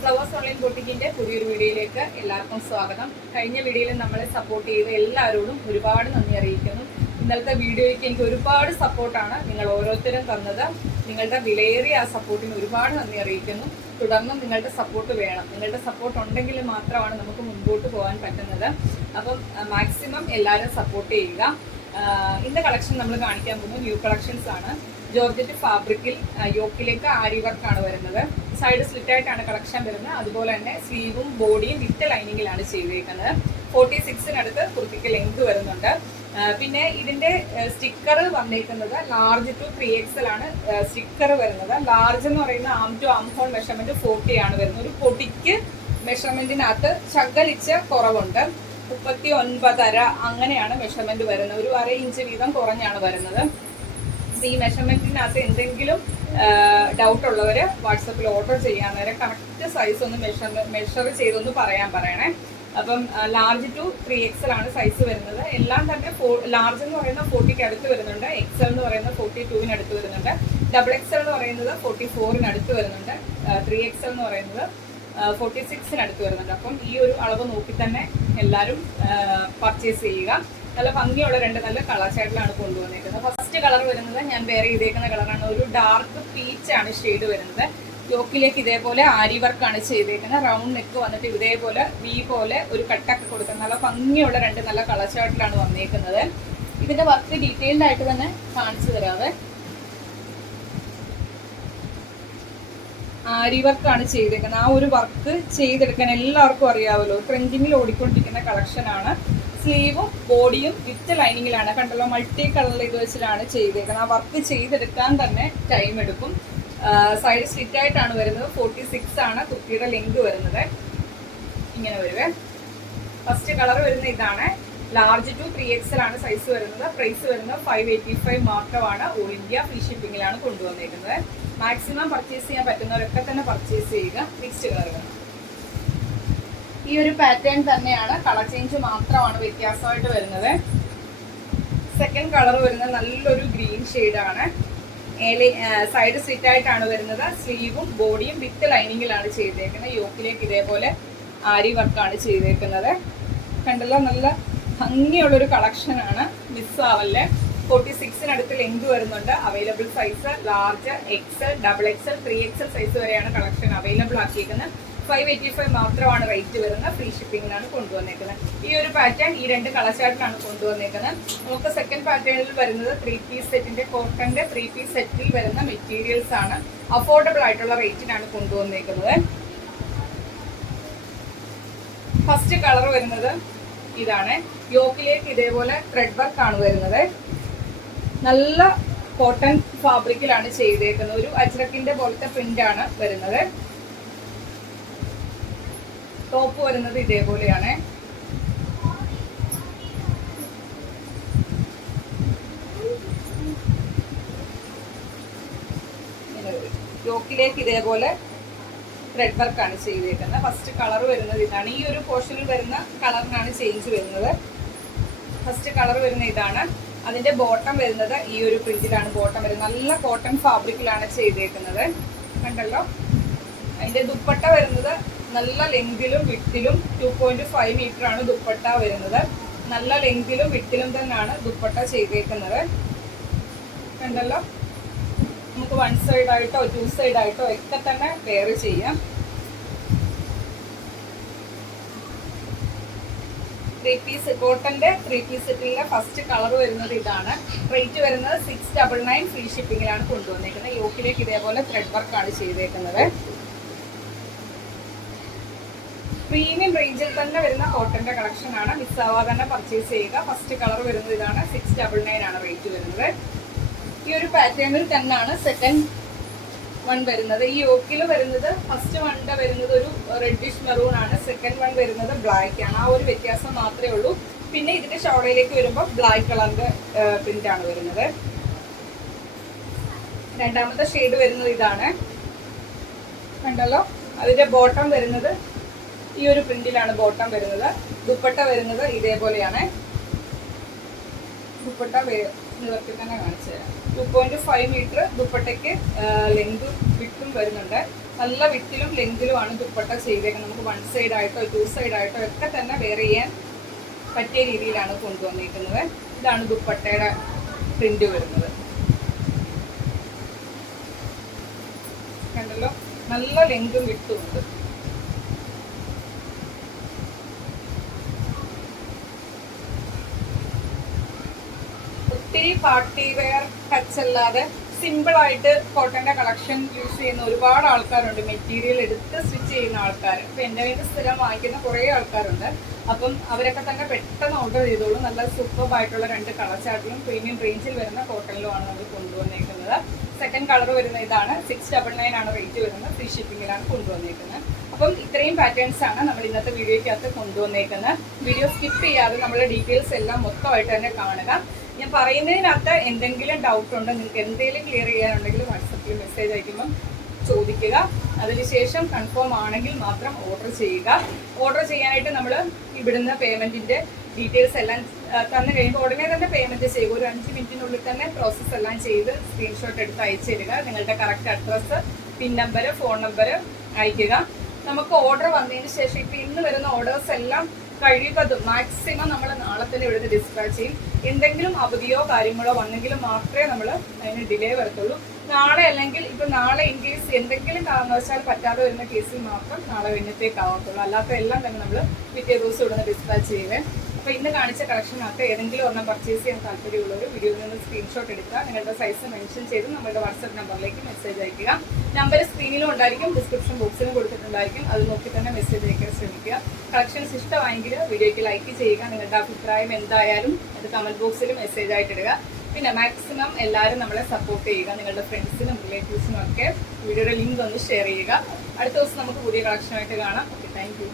Flowers online ബൊട്ടിക്കിന്റെ പുതിയൊരു വീഡിയോയിലേക്ക് എല്ലാവർക്കും സ്വാഗതം. കഴിഞ്ഞ വീഡിയോയിൽ നമ്മളെ സപ്പോർട്ട് ചെയ്ത എല്ലാവരോടും ഒരുപാട് നന്ദി അറിയിക്കുന്നു. ഇന്നലത്തെ വീഡിയോയ്ക്ക് എനിക്ക് ഒരുപാട് സപ്പോർട്ടാണ് നിങ്ങൾ ഓരോരുത്തരും തന്നത്. നിങ്ങളുടെ വിലയേറിയ ആ സപ്പോർട്ടിന് ഒരുപാട് നന്ദി അറിയിക്കുന്നു. തുടർന്നും നിങ്ങളുടെ സപ്പോർട്ട് വേണം. നിങ്ങളുടെ സപ്പോർട്ട് ഉണ്ടെങ്കിൽ മാത്രമാണ് നമുക്ക് മുൻപോട്ട് പോകാൻ പറ്റുന്നത്. അപ്പം മാക്സിമം എല്ലാവരും സപ്പോർട്ട് ചെയ്യുക. ഇന്ന് കളക്ഷൻ നമ്മൾ കാണിക്കാൻ പോകുന്നത് ന്യൂ കളക്ഷൻസ് ആണ്. ജോർജറ്റ് ഫാബ്രിക്കിൽ യോക്കിലേക്ക് ആരി വർക്കാണ് വരുന്നത്. സൈഡ് സ്ലിറ്റ് ആയിട്ടാണ് കളക്ഷൻ വരുന്നത്. അതുപോലെ തന്നെ സ്ലീവും ബോഡിയും വിത്ത് ലൈനിങ്ങിലാണ് ചെയ്തേക്കുന്നത്. 46-നടുത്ത് കുർത്തിക്ക് ലെങ്ത് വരുന്നുണ്ട്. പിന്നെ ഇതിന്റെ സ്റ്റിക്കർ വന്നേക്കുന്നത് ലാർജ് ടു 3XL ആണ് സ്റ്റിക്കർ വരുന്നത്. ലാർജ് എന്ന് പറയുന്ന ആം ടു ആം ഹോൾ മെഷർമെന്റ് 40 ആണ് വരുന്നത്. ഒരു പൊടിക്ക് മെഷർമെന്റിനകത്ത് ശകലിച്ച് കുറവുണ്ട്. 39.5 അങ്ങനെയാണ് മെഷർമെന്റ് വരുന്നത്. ഒരു 1/2 ഇഞ്ച് വീതം കുറഞ്ഞാണ് വരുന്നത്. ഈ മെഷർമെന്റിനകത്ത് എന്തെങ്കിലും ഡൗട്ട് ഉള്ളവര് വാട്സപ്പിൽ ഓർഡർ ചെയ്യാന്നേരം കറക്റ്റ് സൈസ് ഒന്ന് മെഷർ ചെയ്തൊന്ന് പറയണേ. അപ്പം ലാർജ് ടു 3XL ആണ് സൈസ് വരുന്നത്. എല്ലാം തന്നെ ലാർജ് എന്ന് പറയുന്നത് 40ക്ക് അടുത്ത് വരുന്നുണ്ട്. XL എന്ന് പറയുന്നത് 42-ന് അടുത്ത് വരുന്നുണ്ട്. XXL എന്ന് പറയുന്നത് 44-ന് അടുത്ത് വരുന്നുണ്ട്. 3XL എന്ന് പറയുന്നത് 46-ന് അടുത്ത് വരുന്നുണ്ട്. അപ്പം ഈ ഒരു അളവ് നോക്കി തന്നെ എല്ലാവരും പർച്ചേസ് ചെയ്യുക. നല്ല ഭംഗിയുള്ള രണ്ട് നല്ല കളർ ഷെയ്ഡിലാണ് കൊണ്ടുവന്നിരിക്കുന്നത്. ഫസ്റ്റ് കളർ വരുന്നത് ഞാൻ വേറെ ചെയ്തേക്കുന്ന കളറാണ്. ഒരു ഡാർക്ക് പീച്ച് ആണ് ഷെയ്ഡ് വരുന്നത്. യോക്കിലേക്ക് ഇതേപോലെ ആരി വർക്കാണ് ചെയ്തേക്കുന്നത്. റൗണ്ട് നെക്ക് വന്നിട്ട് ഇതേപോലെ വി പോലെ ഒരു കട്ടൊക്കെ കൊടുക്കുന്നത്. നല്ല ഭംഗിയുള്ള രണ്ട് നല്ല കളർ ഷർട്ടിലാണ് വന്നേക്കുന്നത്. ഇതിന്റെ വർക്ക് ഡീറ്റെയിൽഡ് ആയിട്ട് തന്നെ കാണിച്ചു തരാവേ. ആരി വർക്കാണ് ചെയ്തേക്കുന്നത്. ആ ഒരു വർക്ക് ചെയ്തെടുക്കാൻ എല്ലാവർക്കും അറിയാമല്ലോ. ട്രെൻഡിങ്ങിൽ ഓടിക്കൊണ്ടിരിക്കുന്ന കളക്ഷനാണ്. സ്ലീവും ബോഡിയും വിത്ത് ലൈനിങ്ങിലാണ്. കണ്ടല്ലോ, മൾട്ടി കളറിൽ ഇത് വെച്ചിട്ടാണ് ചെയ്തേക്കുന്നത്. ആ വർക്ക് ചെയ്തെടുക്കാൻ തന്നെ ടൈം എടുക്കും. സൈഡ് സ്ലിറ്റ് ആയിട്ടാണ് വരുന്നത്. 46 ആണ് കുർത്തിയുടെ ലെങ്ത് വരുന്നത്. ഇങ്ങനെ വരുവേ. ഫസ്റ്റ് കളർ വരുന്ന ഇതാണ്. ലാർജ് ടു 3XL ആണ് സൈസ് വരുന്നത്. പ്രൈസ് വരുന്നത് 585 മാത്രമാണ്. ഓൾ ഇന്ത്യ ഫ്രീ ഷിപ്പിംഗിലാണ് കൊണ്ടുവന്നേക്കുന്നത്. മാക്സിമം പർച്ചേസ് ചെയ്യാൻ പറ്റുന്നവരൊക്കെ തന്നെ പർച്ചേസ് ചെയ്യുക. നെക്സ്റ്റ് കളർ ഈ ഒരു പാറ്റേൺ തന്നെയാണ്. കളർ ചേഞ്ച് മാത്രമാണ് വ്യത്യാസമായിട്ട് വരുന്നത്. സെക്കൻഡ് കളർ വരുന്നത് നല്ലൊരു ഗ്രീൻ ഷെയ്ഡാണ്. സൈഡ് സ്ലിറ്റ് ആയിട്ടാണ് വരുന്നത്. സ്ലീവും ബോഡിയും വിത്ത് ലൈനിങ്ങിലാണ് ചെയ്തേക്കുന്നത്. യോക്കിലേക്ക് ഇതേപോലെ ആരി വർക്കാണ് ചെയ്തേക്കുന്നത്. കണ്ടല്ലോ, നല്ല ഭംഗിയുള്ളൊരു കളക്ഷനാണ്. മിസ്സാവല്ലേ. 46-നടുത്ത് ലെങ്ത് വരുന്നുണ്ട്. Available size large, XL, XXL, 3XL size വരെയാണ് കളക്ഷൻ അവൈലബിൾ ആക്കിയിരിക്കുന്നത്. 585 മാത്രമാണ് റേറ്റ് വരുന്നത്. ഫ്രീ ഷിപ്പിംഗിലാണ് കൊണ്ടുവന്നേക്കുന്നത്. ഈ ഒരു പാറ്റേൺ ഈ രണ്ട് കളർ ചാർട്ടിലാണ് കൊണ്ടുവന്നേക്കുന്നത്. നമുക്ക് സെക്കൻഡ് പാറ്റേണിൽ വരുന്നത് 3 പീസ് സെറ്റിന്റെ കോട്ടന്റെ 3 പീസ് സെറ്റിൽ വരുന്ന മെറ്റീരിയൽസ് ആണ്. അഫോർഡബിൾ ആയിട്ടുള്ള റേറ്റിനാണ് കൊണ്ടുവന്നേക്കുന്നത്. ഫസ്റ്റ് കളർ വരുന്നത് ഇതാണ്. യോക്കിലേക്ക് ഇതേപോലെ ത്രെഡ് വർക്ക് ആണ് വരുന്നത്. നല്ല കോട്ടൺ ഫാബ്രിക്കിലാണ് ചെയ്തേക്കുന്നത്. ഒരു അജ്രക്കിന്റെ പോലത്തെ പ്രിന്റ് ആണ് വരുന്നത്. ടോപ്പ് വരുന്നത് ഇതേപോലെയാണ്. യോക്കിലേക്ക് ഇതേപോലെ ത്രെഡ് വർക്കാണ് ചെയ്തേക്കുന്നത്. ഫസ്റ്റ് കളർ വരുന്നത് ഇതാണ്. ഈ ഒരു പോർഷനിൽ വരുന്ന കളറിനാണ് ചേഞ്ച് വരുന്നത്. ഫസ്റ്റ് കളർ വരുന്ന ഇതാണ്. അതിന്റെ ബോട്ടം വരുന്നത് ഈ ഒരു പ്രിന്റിലാണ് ബോട്ടം വരുന്നത്. നല്ല കോട്ടൺ ഫാബ്രിക്കിലാണ് ചെയ്തേക്കുന്നത്. കണ്ടല്ലോ. അതിന്റെ ദുപ്പട്ട വരുന്നത് നല്ല ലെങ്തിലും വിട്ടിലും 2.5 മീറ്റർ ആണ് ദുപ്പട്ട വരുന്നത്. നല്ല ലെങ്തിലും വിട്ടിലും തന്നെയാണ് ദുപ്പട്ട ചെയ്തേക്കുന്നത്. കണ്ടല്ലോ. നമുക്ക് 1 സൈഡായിട്ടോ 2 സൈഡായിട്ടോ ഒക്കെ തന്നെ വെയർ ചെയ്യാം. 3 പീസ് കോട്ടന്റെ 3 പീസ് സെറ്റിലെ ഫസ്റ്റ് കളർ വരുന്നത് ഇതാണ്. റേറ്റ് വരുന്നത് 699 ഫ്രീ ഷിപ്പിംഗിലാണ് കൊണ്ടുവന്നേക്കുന്നത്. യോക്കിലേക്ക് ഇതേപോലെ ത്രെഡ് വർക്കാണ് ചെയ്തേക്കുന്നത്. പ്രീമിയം റേഞ്ചിൽ തന്നെ വരുന്ന കോട്ടന്റെ കളക്ഷൻ ആണ്. മിസ്സാവാതെ തന്നെ പർച്ചേസ് ചെയ്യുക. ഫസ്റ്റ് കളർ വരുന്നത് ഇതാണ്. 699 ആണ് റേറ്റ് വരുന്നത്. ഈ ഒരു പാറ്റേണിൽ തന്നെയാണ് സെക്കൻഡ് വൺ വരുന്നത്. ഈ യോക്കിൽ വരുന്നത് ഫസ്റ്റ് വണ്ണിന്റെ വരുന്നത് ഒരു റെഡിഷ് മെറൂൺ ആണ്. സെക്കൻഡ് വൺ വരുന്നത് ബ്ലാക്ക് ആണ്. ആ ഒരു വ്യത്യാസം മാത്രമേ ഉള്ളൂ. പിന്നെ ഇതിന്റെ ഷോളയിലേക്ക് വരുമ്പോൾ ബ്ലാക്ക് കളറിന്റെ പ്രിന്റ് ആണ് വരുന്നത്. രണ്ടാമത്തെ ഷെയ്ഡ് വരുന്നത് ഇതാണ്. കണ്ടല്ലോ. അതിന്റെ ബോട്ടം വരുന്നത് ഈ ഒരു പ്രിന്റിലാണ് ബോട്ടം വരുന്നത്. ദുപ്പട്ട വരുന്നത് ഇതേപോലെയാണ്. ദുപ്പട്ട നിവർത്തി തന്നെ കാണിച്ചു തരാം. 2.5 മീറ്റർ ദുപ്പട്ടയ്ക്ക് ലെങ്ത് വിട്ടും വരുന്നുണ്ട്. നല്ല വിട്ടിലും ലെങ്തിലുമാണ് ദുപ്പട്ട ചെയ്തേക്കുന്നത്. നമുക്ക് 1 സൈഡ് ആയിട്ടോ 2 സൈഡ് ആയിട്ടോ ഒക്കെ തന്നെ വെയർ ചെയ്യാൻ പറ്റിയ രീതിയിലാണ് കൊണ്ടുവന്നിരിക്കുന്നത്. ഇതാണ് ദുപ്പട്ടയുടെ പ്രിന്റ് വരുന്നത്. കണ്ടല്ലോ, നല്ല ലെങ്തും വിട്ടും ഉണ്ട്. ഒത്തിരി പാർട്ടി വെയർ ടച്ച് അല്ലാതെ സിമ്പിൾ ആയിട്ട് കോട്ടന്റെ കളക്ഷൻ യൂസ് ചെയ്യുന്ന ഒരുപാട് ആൾക്കാരുണ്ട്. മെറ്റീരിയൽ എടുത്ത് സ്റ്റിച്ച് ചെയ്യുന്ന ആൾക്കാർ. അപ്പൊ എൻ്റെ കയ്യിൽ സ്ഥിരം വാങ്ങിക്കുന്ന കുറേ ആൾക്കാരുണ്ട്. അപ്പം അവരൊക്കെ തന്നെ പെട്ടെന്ന് ഓർഡർ ചെയ്തോളൂ. നല്ല സൂപ്പർബ് ആയിട്ടുള്ള 2 കളർ ചാർട്ടിലും പ്രീമിയം റേഞ്ചിൽ വരുന്ന കോട്ടണിലുമാണ് നമ്മൾ കൊണ്ടുവന്നേക്കുന്നത്. സെക്കൻഡ് കളർ വരുന്ന ഇതാണ്. 699 ആണ് റേറ്റ് വരുന്നത്. ഫ്രീ ഷിപ്പിങ്ങിലാണ് കൊണ്ടുവന്നേക്കുന്നത്. അപ്പം ഇത്രയും പാറ്റേൺസ് ആണ് നമ്മൾ ഇന്നത്തെ വീഡിയോയ്ക്കകത്ത് കൊണ്ടുവന്നേക്കുന്നത്. വീഡിയോ സ്കിപ്പ് ചെയ്യാതെ നമ്മുടെ ഡീറ്റെയിൽസ് എല്ലാം മൊത്തമായിട്ട് തന്നെ കാണുക. ഞാൻ പറയുന്നതിനകത്ത് എന്തെങ്കിലും ഡൗട്ട് ഉണ്ടോ, നിങ്ങൾക്ക് എന്തെങ്കിലും ക്ലിയർ ചെയ്യാനുണ്ടെങ്കിൽ വാട്സപ്പിൽ മെസ്സേജ് അയക്കുമ്പം ചോദിക്കുക. അതിനുശേഷം കൺഫേം ആണെങ്കിൽ മാത്രം ഓർഡർ ചെയ്യുക. ഓർഡർ ചെയ്യാനായിട്ട് നമ്മൾ ഇവിടുന്ന് പേയ്മെന്റിന്റെ ഡീറ്റെയിൽസ് എല്ലാം തന്നു കഴിയുമ്പോൾ ഉടനെ തന്നെ പേയ്മെന്റ് ചെയ്യുക. ഒരു 5 മിനിറ്റിനുള്ളിൽ തന്നെ പ്രോസസ്സ് എല്ലാം ചെയ്ത് സ്ക്രീൻഷോട്ട് എടുത്ത് അയച്ചു തരിക. നിങ്ങളുടെ correct address, pin number, phone number അയക്കുക. നമുക്ക് ഓർഡർ വന്നതിന് ശേഷം ഇപ്പം ഇന്ന് വരുന്ന ഓർഡേഴ്സ് എല്ലാം കഴിവതും മാക്സിമം നമ്മൾ നാളെ തന്നെ ഇവിടുന്ന് ഡിസ്പാച്ച് ചെയ്യും. എന്തെങ്കിലും അവധിയോ കാര്യങ്ങളോ വന്നെങ്കിലും മാത്രമേ നമ്മൾ അതിന് ഡിലേ വരത്തുള്ളൂ. നാളെ അല്ലെങ്കിൽ ഇപ്പം നാളെ ഇൻ കേസ് എന്തെങ്കിലും കാരണവശാൽ പറ്റാതെ വരുന്ന കേസിൽ മാത്രം നാളെ കഴിഞ്ഞത്തേക്കാവത്തുള്ളൂ. അല്ലാത്ത എല്ലാം തന്നെ നമ്മൾ പിറ്റേ ദിവസം ഇവിടുന്ന് ഡിസ്പാച്ച് ചെയ്യുവേ. അപ്പോൾ ഇന്ന് കാണിച്ച കളക്ഷനകത്ത് ഏതെങ്കിലും ഒരെണ്ണം പർച്ചേസ് ചെയ്യാൻ താല്പര്യമുള്ളവർ വീഡിയോയിൽ നിന്ന് സ്ക്രീൻഷോട്ട് എടുക്കുക. നിങ്ങളുടെ സൈസ് മെൻഷൻ ചെയ്ത് നമ്മുടെ വാട്സ്ആപ്പ് നമ്പറിലേക്ക് മെസ്സേജ് അയക്കുക. നമ്പർ സ്ക്രീനിലും ഉണ്ടായിരിക്കും, ഡിസ്ക്രിപ്ഷൻ ബോക്സിലും കൊടുത്തിട്ടുണ്ടായിരിക്കും. അത് നോക്കി തന്നെ മെസ്സേജ് അയക്കാൻ ശ്രമിക്കുക. കളക്ഷൻസ് ഇഷ്ടമായെങ്കിൽ വീഡിയോയ്ക്ക് ലൈക്ക് ചെയ്യുക. നിങ്ങളുടെ അഭിപ്രായം എന്തായാലും അത് കമൻറ്റ് ബോക്സിൽ മെസ്സേജ് ആയിട്ടിടുക. പിന്നെ മാക്സിമം എല്ലാവരും നമ്മളെ സപ്പോർട്ട് ചെയ്യുക. നിങ്ങളുടെ ഫ്രണ്ട്സിനും റിലേറ്റീവ്സിനും ഒക്കെ വീഡിയോയുടെ ലിങ്ക് ഒന്ന് ഷെയർ ചെയ്യുക. അടുത്ത ദിവസം നമുക്ക് പുതിയ കളക്ഷനായിട്ട് കാണാം. Okay, thank you.